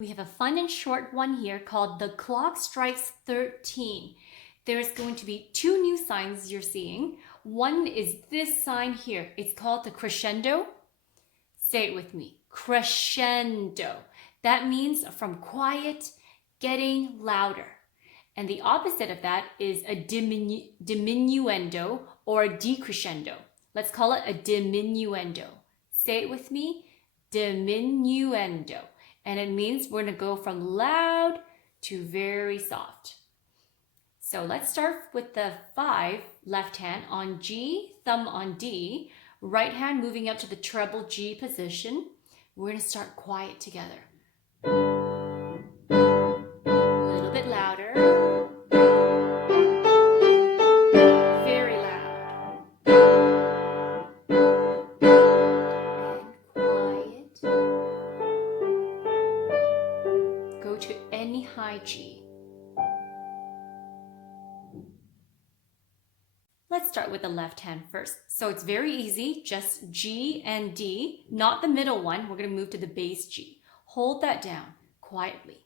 We have a fun and short one here called The Clock Strikes 13. There's going to be two new signs you're seeing. One is this sign here. It's called the crescendo. Say it with me. Crescendo. That means from quiet, getting louder. And the opposite of that is a diminuendo or a decrescendo. Let's call it a diminuendo. Say it with me. Diminuendo. And it means we're going to go from loud to very soft. So let's start with the 5, left hand on G, thumb on D, right hand moving up to the treble G position. We're going to start quiet together. A little bit louder. Very loud. And quiet. Go to any high G. Let's start with the left hand first. So it's very easy, just G and D, not the middle one. We're going to move to the bass G. Hold that down quietly.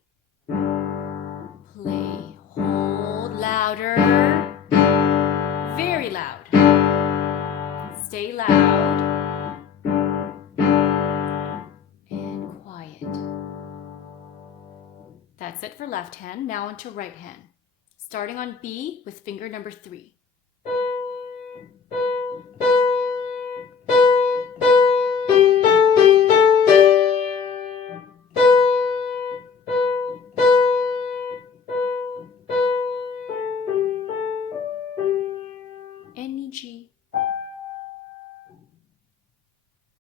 Play, hold, louder, very loud. Stay loud and quiet. That's it for left hand. Now onto right hand. Starting on B with finger number 3.